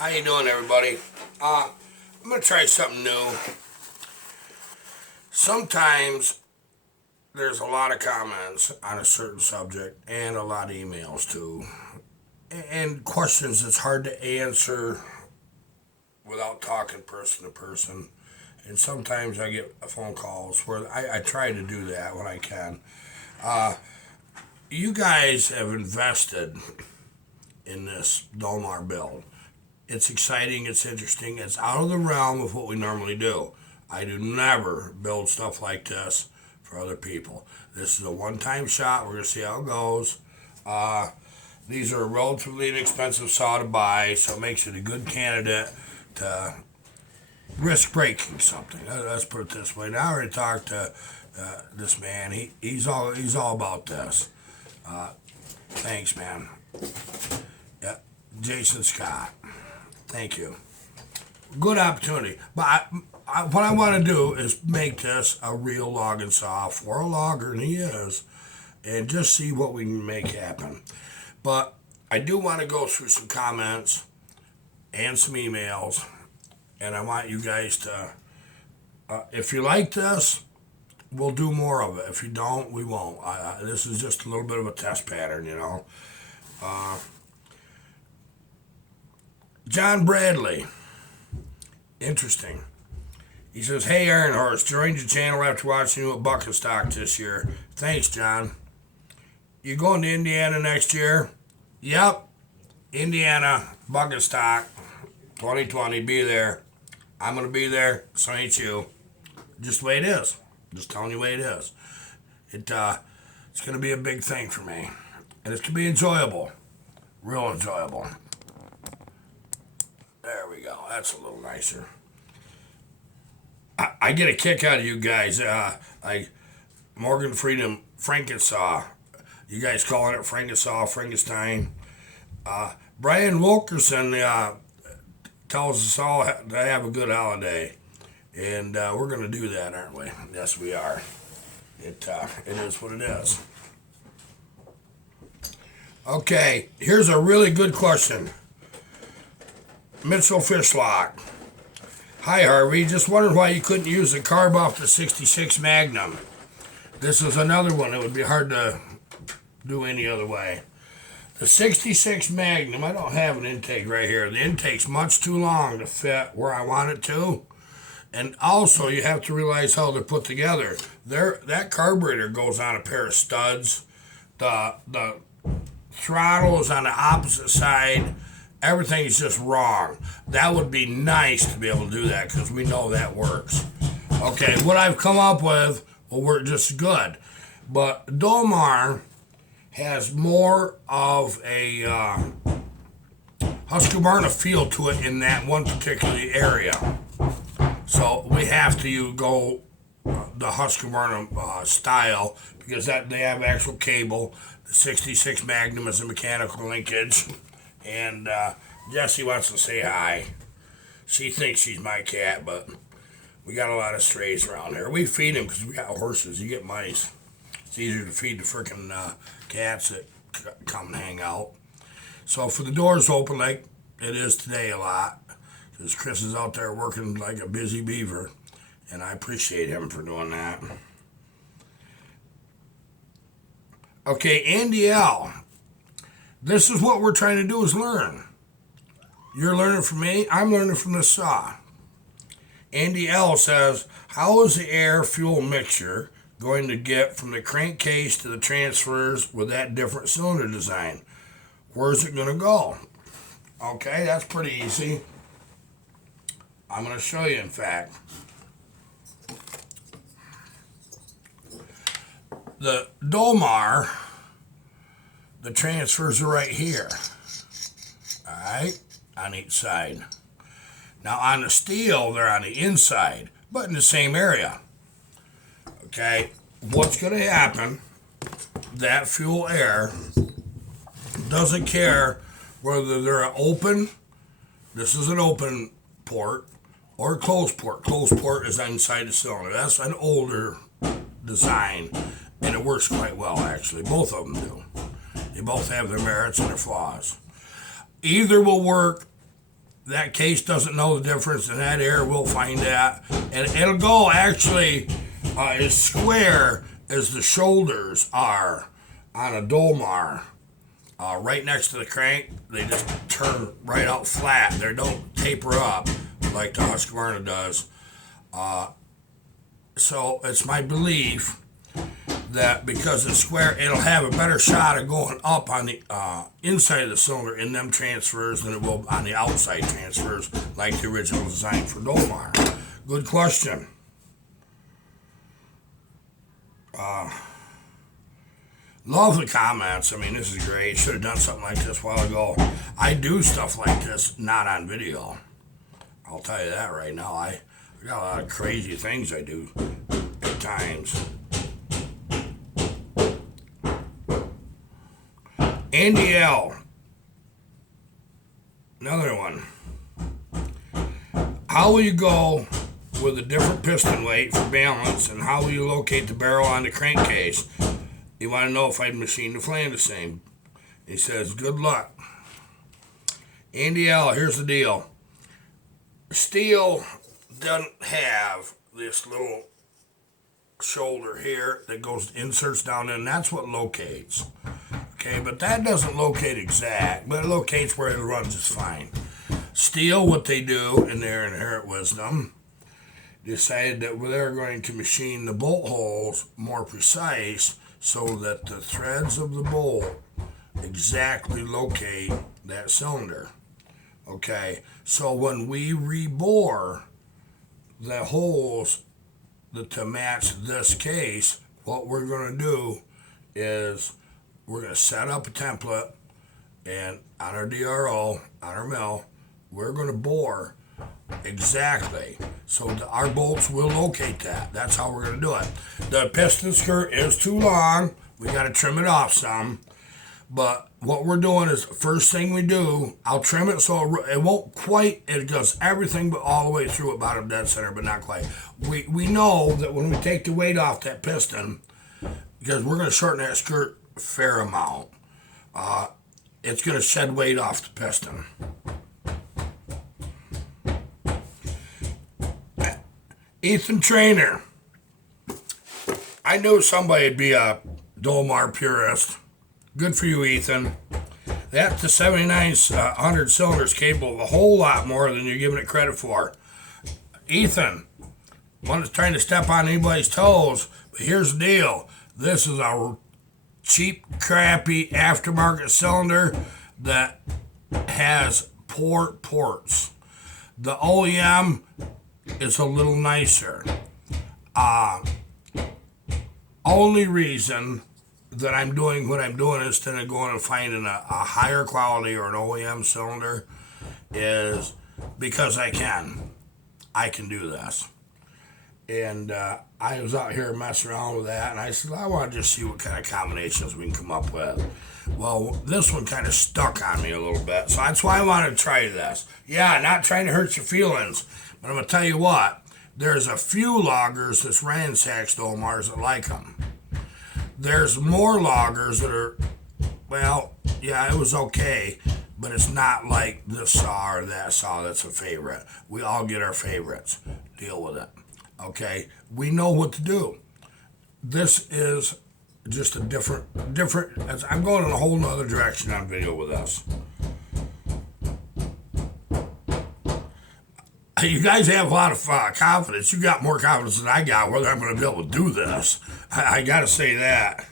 How you doing, everybody? I'm gonna try something new. Sometimes there's a lot of comments on a certain subject and a lot of emails too, and questions that's hard to answer without talking person to person. And sometimes I get phone calls where I try to do that when I can. You guys have invested in this Dolmar build. It's exciting, it's interesting, it's out of the realm of what we normally do. I do never build stuff like this for other people. This is a one-time shot. We're going to see how it goes. These are a relatively inexpensive saw to buy, so it makes it a good candidate to risk breaking something. Let's put it this way. Now I already talked to this man. He's all about this. Thanks, man. Yeah, Jason Scott. Thank you. Good opportunity. But what I want to do is make this a real logging saw for a logger, and he is, and just see what we can make happen. But I do want to go through some comments and some emails, and I want you guys to, if you like this, we'll do more of it. If you don't, we won't. This is just a little bit of a test pattern, you know. John Bradley. Interesting. He says, "Hey, Iron Horse, joined your channel after watching you at Bucket Stock this year." Thanks, John. You going to Indiana next year? Yep. Indiana, Bucket Stock, 2020, be there. I'm going to be there, so ain't you. Just the way it is. Just telling you the way it is. It's going to be a big thing for me. And it's going to be enjoyable. Real enjoyable. There we go. That's a little nicer. I get a kick out of you guys. Morgan Freedom, Frankensaw. You guys calling it Frankensaw, Frankenstein. Brian Wilkerson tells us all to have a good holiday. And we're going to do that, aren't we? Yes, we are. It is what it is. Okay, here's a really good question. Mitchell Fishlock. Hi, Harvey. Just wondered why you couldn't use the carb off the 66 Magnum. This is another one that would be hard to do any other way. The 66 Magnum, I don't have an intake right here. The intake's much too long to fit where I want it to. And also, you have to realize how they're put together. That carburetor goes on a pair of studs. The throttle is on the opposite side. Everything is just wrong. That would be nice to be able to do that because we know that works. Okay, what I've come up with will work just good. But Dolmar has more of a Husqvarna feel to it in that one particular area. So we have to go the Husqvarna style because they have actual cable. The 66 Magnum is a mechanical linkage. And Jessie wants to say hi. She thinks she's my cat, but we got a lot of strays around here. We feed them because we got horses. You get mice. It's easier to feed the frickin' cats that come and hang out. So for the doors open like it is today a lot, because Chris is out there working like a busy beaver, and I appreciate him for doing that. Okay, Andy L. This is what we're trying to do is learn. You're learning from me. I'm learning from the saw. Andy L. says, how is the air-fuel mixture going to get from the crankcase to the transfers with that different cylinder design? Where's it going to go? Okay, that's pretty easy. I'm going to show you, in fact. The Dolmar, the transfers are right here. All right, on each side. Now on the steel, they're on the inside, but in the same area. Okay, what's going to happen, that fuel air doesn't care whether they're open, this is an open port, or a closed port. Closed port is inside the cylinder. That's an older design, and it works quite well, actually. Both of them do. They both have their merits and their flaws. Either will work that case doesn't know the difference, and that air will find that. And it'll go actually as square as the shoulders are on a Dolmar. Right next to the crank, they just turn right out flat. They don't taper up like the Husqvarna does. So it's my belief that because it's square, it'll have a better shot of going up on the inside of the cylinder in them transfers than it will on the outside transfers like the original design for Dolmar. Good question. Love the comments. I mean, this is great. Should have done something like this a while ago. I do stuff like this, not on video. I'll tell you that right now. I got a lot of crazy things I do at times. Andy L. Another one. How will you go with a different piston weight for balance, and how will you locate the barrel on the crankcase? You want to know if I'd machine the flame the same. He says, good luck. Andy L., here's the deal. Steel doesn't have this little shoulder here that goes inserts down in, and that's what locates. Okay, but that doesn't locate exact, but it locates where it runs just fine. Steel, what they do in their inherent wisdom, decided that they're going to machine the bolt holes more precise so that the threads of the bolt exactly locate that cylinder. Okay, so when we rebore the holes to match this case, what we're going to do is we're going to set up a template, and on our DRO, on our mill, we're going to bore exactly so that our bolts will locate that. That's how we're going to do it. The piston skirt is too long. We got to trim it off some. But what we're doing is, first thing we do, I'll trim it so it won't quite, it goes everything but all the way through it, bottom dead center, but not quite. We know that when we take the weight off that piston, because we're going to shorten that skirt a fair amount, it's going to shed weight off the piston. Ethan Trainer. I knew somebody'd be a Dolmar purist. Good for you, Ethan. That the 7900 cylinders capable of a whole lot more than you're giving it credit for. Ethan, I'm not trying to step on anybody's toes, but here's the deal. This is a cheap, crappy aftermarket cylinder that has poor ports. The OEM is a little nicer. Only reason that I'm doing what I'm doing instead of going and finding a higher quality or an OEM cylinder is because I can do this. And I was out here messing around with that, and I said, I want to just see what kind of combinations we can come up with. Well, this one kind of stuck on me a little bit, so that's why I wanted to try this. Yeah, not trying to hurt your feelings, but I'm going to tell you what, there's a few loggers that's ransacks Dolmars that like them. There's more loggers that are, well, yeah, it was okay, but it's not like this saw or that saw that's a favorite. We all get our favorites. Deal with it. Okay? We know what to do. This is just a different, I'm going in a whole nother direction on video with this. You guys have a lot of confidence. You got more confidence than I got whether I'm going to be able to do this. I got to say that.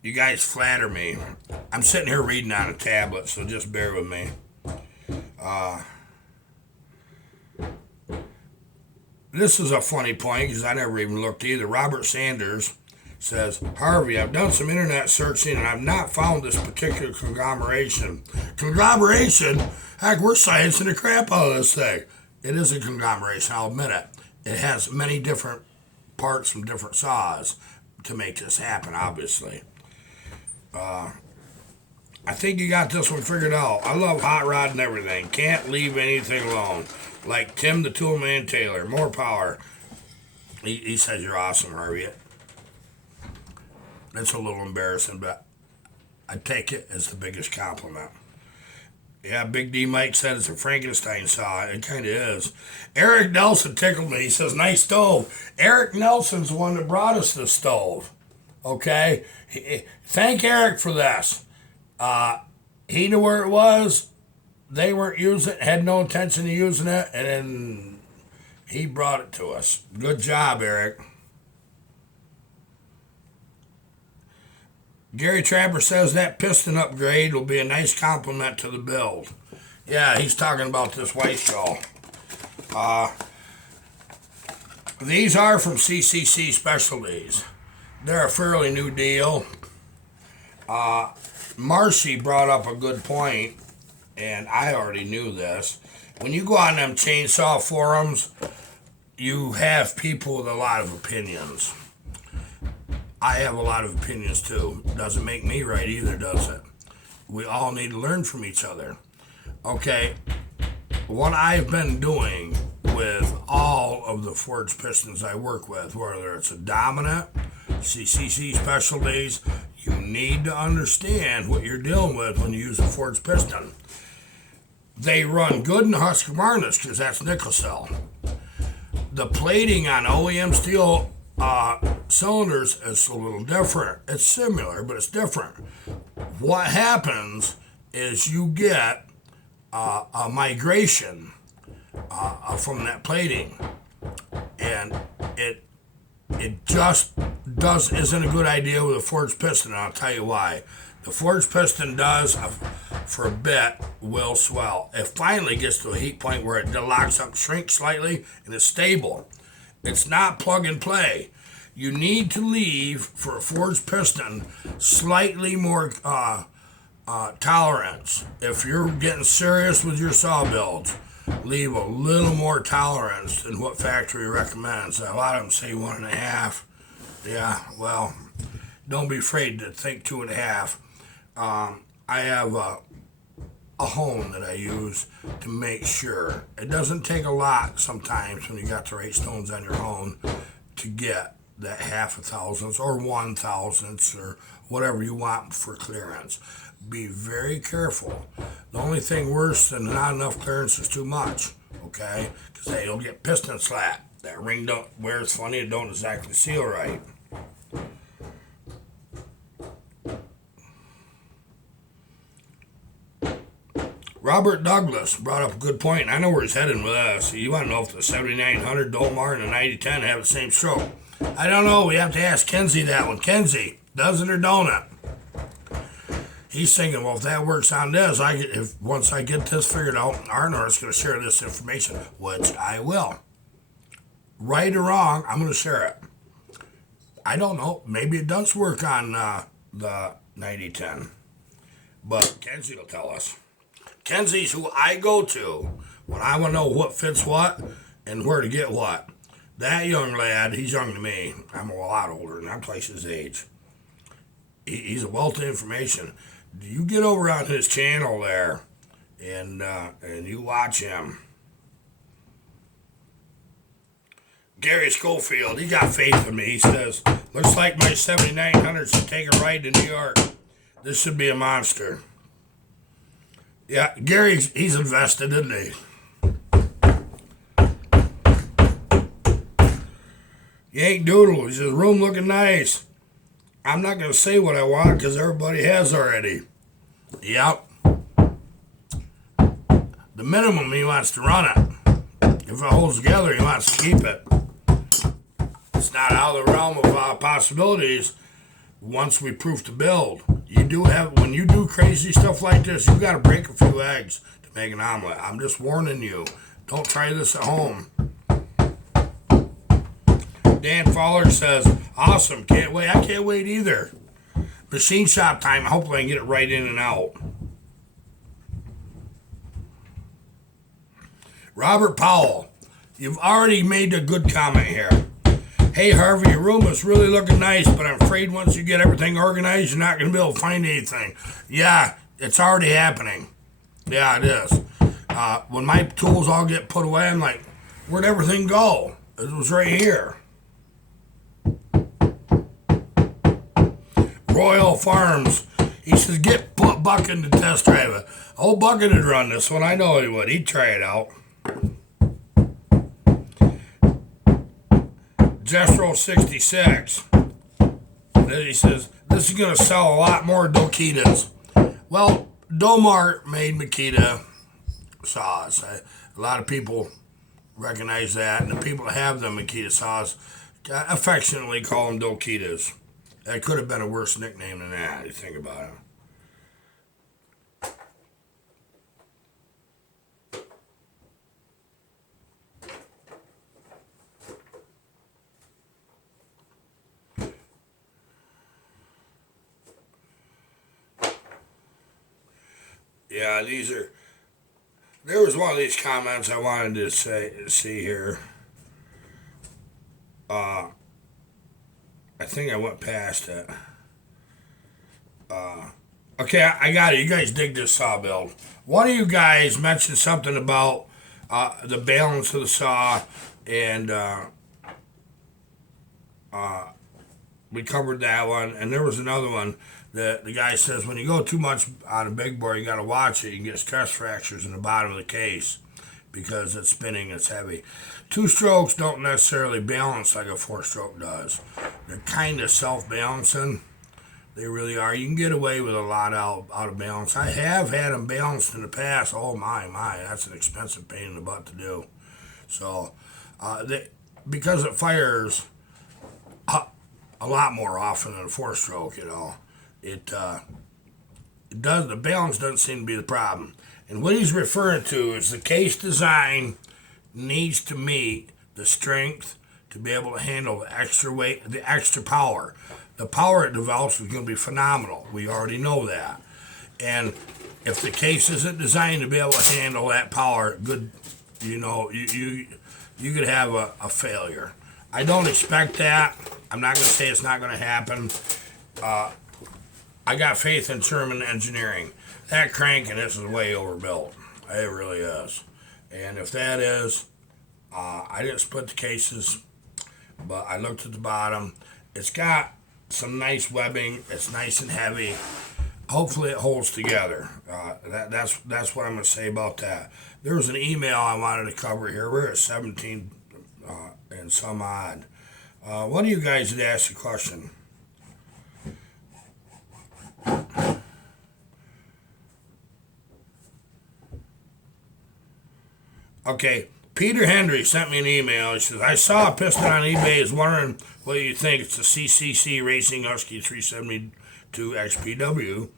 You guys flatter me. I'm sitting here reading on a tablet, so just bear with me. This is a funny point because I never even looked either. Robert Sanders says, Harvey, I've done some internet searching and I've not found this particular conglomeration. Conglomeration? Heck, we're sciencing the crap out of this thing. It is a conglomeration, I'll admit it. It has many different parts from different saws to make this happen, obviously. I think you got this one figured out. I love hot rod and everything. Can't leave anything alone. Like Tim the Toolman Taylor. More power. He says you're awesome, Harvey. It's a little embarrassing, but I take it as the biggest compliment. Yeah, Big D Mike said it's a Frankenstein saw. It kind of is. Eric Nelson tickled me. He says, nice stove. Eric Nelson's the one that brought us the stove. Okay? Thank Eric for this. He knew where it was. They weren't using it, had no intention of using it, and then he brought it to us. Good job, Eric. Gary Trapper says that piston upgrade will be a nice compliment to the build. Yeah, he's talking about this white show. These are from CCC Specialties. They're a fairly new deal. Marcy brought up a good point, and I already knew this. When you go on them chainsaw forums, you have people with a lot of opinions. I have a lot of opinions too. Doesn't make me right either, does it? We all need to learn from each other. Okay, what I've been doing with all of the forged pistons I work with, whether it's a Dominant, CCC Specialties, you need to understand what you're dealing with when you use a forged piston. They run good in Husqvarna because that's nickel cell. The plating on OEM steel cylinders is a little different. It's similar, but it's different. What happens is you get a migration from that plating, and it just isn't a good idea with a forged piston, and I'll tell you why. The forged piston does, for a bit, will swell. It finally gets to a heat point where it locks up, shrinks slightly, and it's stable. It's not plug and play. You need to leave, for a forged piston, slightly more tolerance. If you're getting serious with your saw builds, leave a little more tolerance than what factory recommends. A lot of them say 1.5. Yeah, well, don't be afraid to think 2.5. I have a hone that I use to make sure. It doesn't take a lot sometimes when you got the right stones on your hone to get that 0.5 thousandths or 1/1000th or whatever you want for clearance. Be very careful. The only thing worse than not enough clearance is too much, okay? Because you'll get piston slap. That ring don't, where it's funny, it don't exactly seal right. Robert Douglas brought up a good point. I know where he's heading with us. You want to know if the 7900 Dolmar and the 9010 have the same stroke. I don't know. We have to ask Kenzie that one. Kenzie, does it or don't it? He's thinking, well, if that works on this, once I get this figured out, Arnor's going to share this information, which I will. Right or wrong, I'm going to share it. I don't know. Maybe it does work on the 9010. But Kenzie will tell us. Kenzie's who I go to when I want to know what fits what and where to get what. That young lad, he's young to me. I'm a lot older, and I'm twice his age. He's a wealth of information. You get over on his channel there, and you watch him. Gary Schofield, he got faith in me. He says, looks like my 7900 should take a ride to New York. This should be a monster. Yeah, Gary, he's invested, isn't he? Yank Doodle, he says, room looking nice. I'm not going to say what I want because everybody has already. Yep. The minimum, he wants to run it. If it holds together, he wants to keep it. It's not out of the realm of possibilities once we proof the build. You do have, when you do crazy stuff like this, you got to break a few eggs to make an omelet. I'm just warning you. Don't try this at home. Dan Fowler says, awesome, can't wait. I can't wait either. Machine shop time, hopefully I can get it right in and out. Robert Powell, you've already made a good comment here. Hey Harvey, your room is really looking nice, but I'm afraid once you get everything organized, you're not going to be able to find anything. Yeah, it's already happening. Yeah, it is. When my tools all get put away, I'm like, where'd everything go? It was right here. Royal Farms. He says, get Buckin to test drive it. Old Buckin would run this one. I know he would. He'd try it out. Jestro 66. Then he says, this is going to sell a lot more Dokitas. Well, Domar made Makita saws. A lot of people recognize that, and the people that have the Makita saws affectionately call them Dokitas. That could have been a worse nickname than that, if you think about it. Yeah, there was one of these comments I wanted to see here. I think I went past it. Okay, I got it. You guys dig this saw build. One of you guys mentioned something about the balance of the saw, and we covered that one. And there was another one that the guy says when you go too much on a big bore, you got to watch it. You can get stress fractures in the bottom of the case because it's spinning, it's heavy. Two strokes don't necessarily balance like a four stroke does. They're kind of self-balancing. They really are. You can get away with a lot out of balance. I have had them balanced in the past. Oh my, that's an expensive pain in the butt to do. So, because it fires a lot more often than a four stroke, it does. The balance doesn't seem to be the problem. And what he's referring to is the case design needs to meet the strength to be able to handle the extra weight, the extra power. The power it develops is going to be phenomenal. We already know that. And if the case isn't designed to be able to handle that power, you could have a failure. I don't expect that. I'm not going to say it's not going to happen. I got faith in Sherman Engineering. That crank and this is way overbuilt. It really is. And if that is, I didn't split the cases, but I looked at the bottom. It's got some nice webbing. It's nice and heavy. Hopefully it holds together. That's what I'm going to say about that. There was an email I wanted to cover here. We're at 17 and some odd. One of you guys had asked a question. Okay, Peter Hendry sent me an email. He says, I saw a piston on eBay. Is wondering what you think. It's a CCC Racing Husky 372 XPW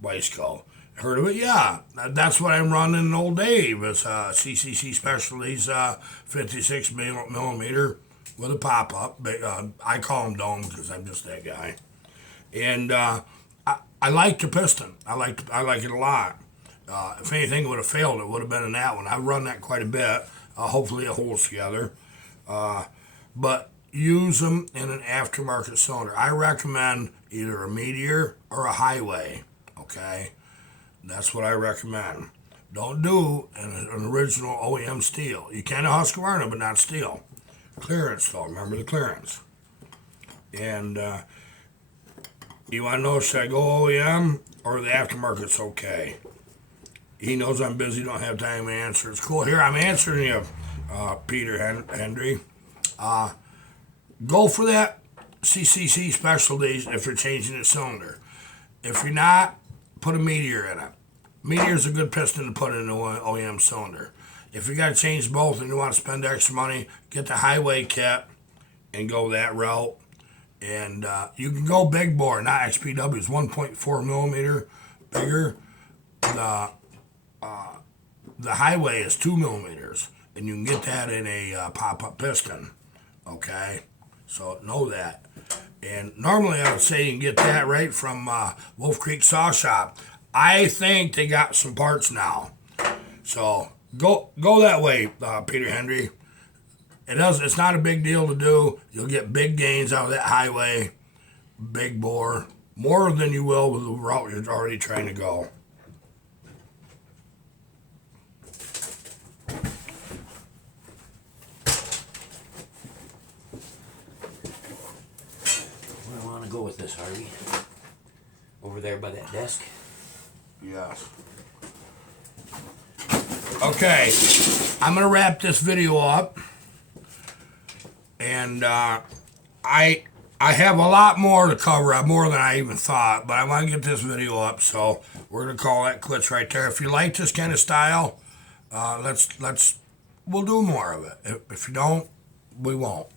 bicycle. Heard of it? Yeah. That's what I'm running old Dave. It's CCC Specialties 56 millimeter with a pop-up. I call him Dome because I'm just that guy. And I like the piston. I like it a lot. If anything would have failed, it would have been in that one. I run that quite a bit. Hopefully it holds together. But use them in an aftermarket cylinder. I recommend either a Meteor or a Highway. Okay? That's what I recommend. Don't do an original OEM steel. You can a Husqvarna, but not steel. Clearance, though. Remember the clearance. And you want to know, should I go OEM or the aftermarket's okay? He knows I'm busy, don't have time to answer. It's cool. Here, I'm answering you, Peter Hendry. Go for that CCC Specialties if you're changing the cylinder. If you're not, put a Meteor in it. Meteor's a good piston to put in an OEM cylinder. If you got to change both and you want to spend extra money, get the Highway kit and go that route. And you can go big bore, not XPW. It's 1.4 millimeter bigger. The Highway is 2 millimeters, and you can get that in a pop-up piston. Okay, so know that. And normally I would say you can get that right from Wolf Creek Saw Shop. I think they got some parts now, so go that way, Peter Hendry. It's not a big deal to do. You'll get big gains out of that Highway, big bore, more than you will with the route you're already trying to go. Where do I want to go with this, Harvey? over there by that desk. Yes. Okay, I'm gonna wrap this video up, and I have a lot more to cover, more than I even thought, but I want to get this video up, so we're gonna call that quits right there. If you like this kind of style, we'll do more of it. If you don't, we won't.